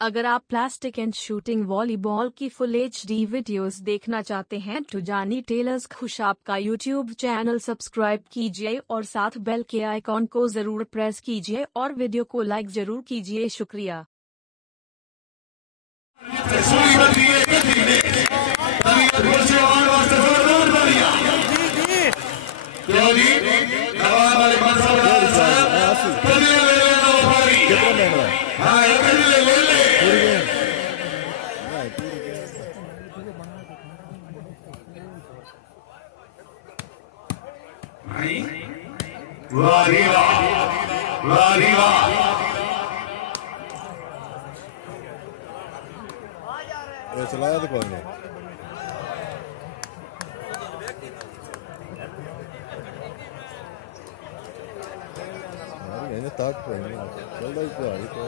अगर आप plastic and shooting volleyball की फुल HD वीडियोस देखना चाहते हैं तो जानी टेलर्स खुशाब का YouTube चैनल सब्सक्राइब कीजिए और साथ बेल के आइकॉन को जरूर प्रेस कीजिए और वीडियो को लाइक जरूर कीजिए। शुक्रिया। चलाया तो कौन है? मैंने ताक पे चल रहा है तो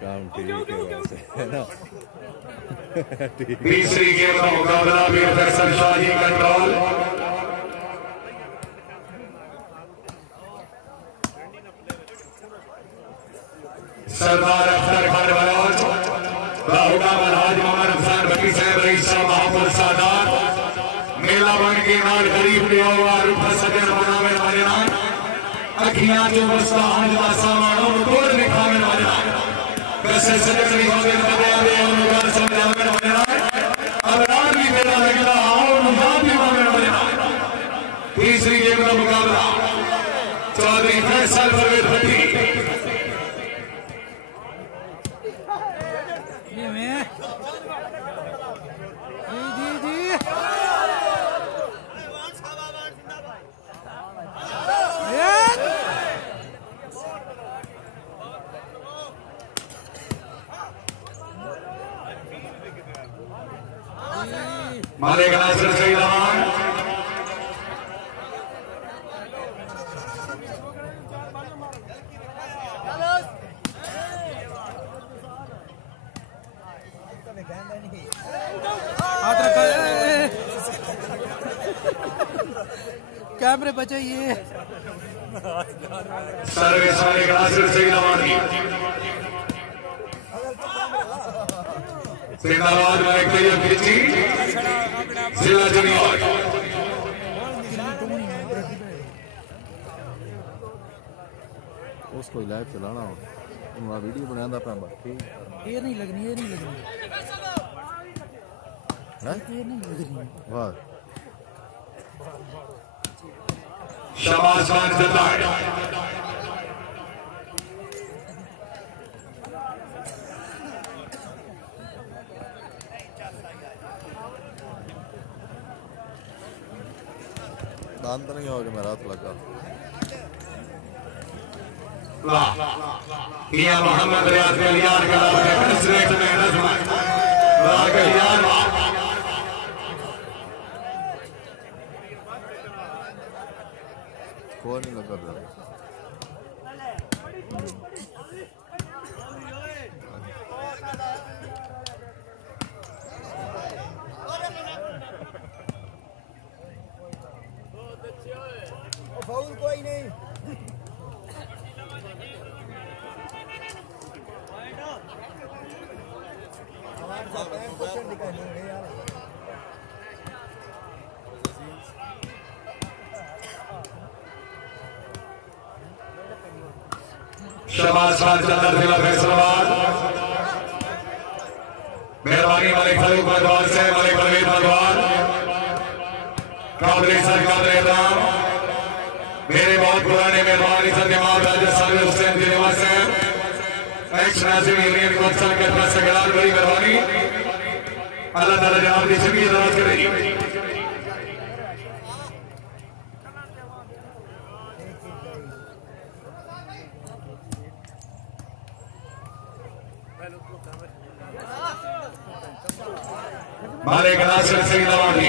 काम ठीक है ना। तीसरी गेम का मुकाबला भी फैसल शाही कंट्रोल सरदार अख्तरखान बलूच बाहुकाम अलहाज मोहम्मद अफसान भट्टी साहब रईस साहब महापुर सादात मेला बन के नाल गरीब लिया रूप सजन बनावे वाले नाम अखियां जो मस्ता हंजला सामानों तोड़ दिखावे वाले नाम कैसे सजन लिखावे बदे दे उनका समझावे वाले नाम अब रात भी मेरा लगता आओ मुजाब भी मांगने वाले नाम। तीसरी गेम का मुकाबला चौधरी फैसल परवेज भट्टी मालिक नासिर सही रमान कैमरे बचाइए। सर्विस मालिक नासिर सही रमान जिंदाबाद मालिक पीछी जिला जूनियर उसको लाइव चलाना हो तो वीडियो बनाना पे बाकी ये नहीं लगनी है वाह शाबाश खान जताए दान तो नहीं होगा मेरा हाथ लगा या मोहम्मद रियाज के लियार का कंसरेट में नजमा के लियार कोई नहीं लगा फाउल कोई नहीं। शाबाश खान चंदर जिला फैसलाबाद मेहरबानी मालिक फारूक भगवान से मालिक परवेज भगवान कादरी सरकार एहतराम मेरे बहुत पुराने मेहरबानी सत्यमान राजस्थान हुसैन जी निवास हैं एक्स नेशनल यूनियन काउंसिल के प्रेस सेक्रेटरी बड़ी मेहरबानी अल्लाह ताला जनाब की जिंदगी दराज करेगी। मालिक नासिर सिंह नवानी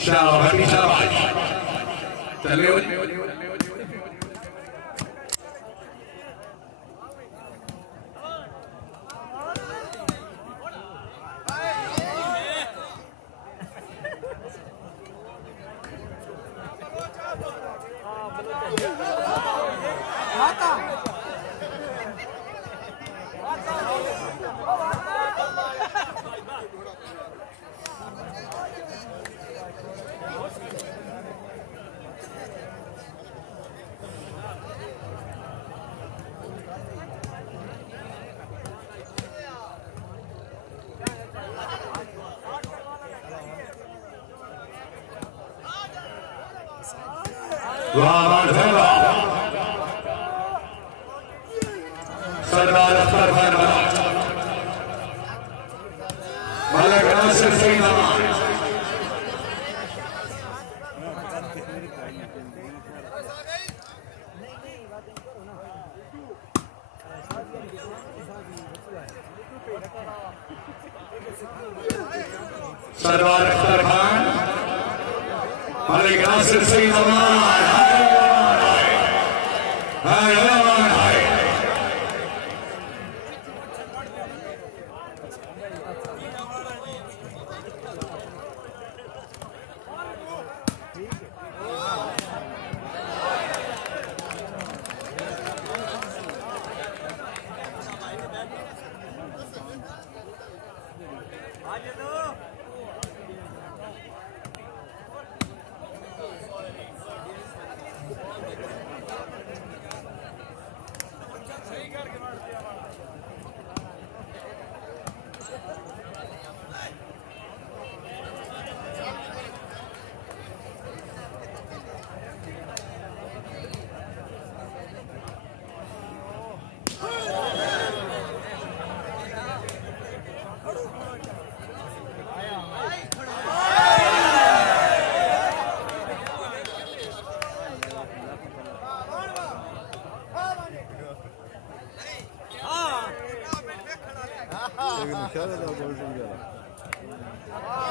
शाबाश भट्टी शाबाश चले हो सरदार अख्तरखान मलक नासिर सईद अमान सरदार अख्तरखान मलक नासिर सईद अमान लेकिन इशारा था बॉल टूट गया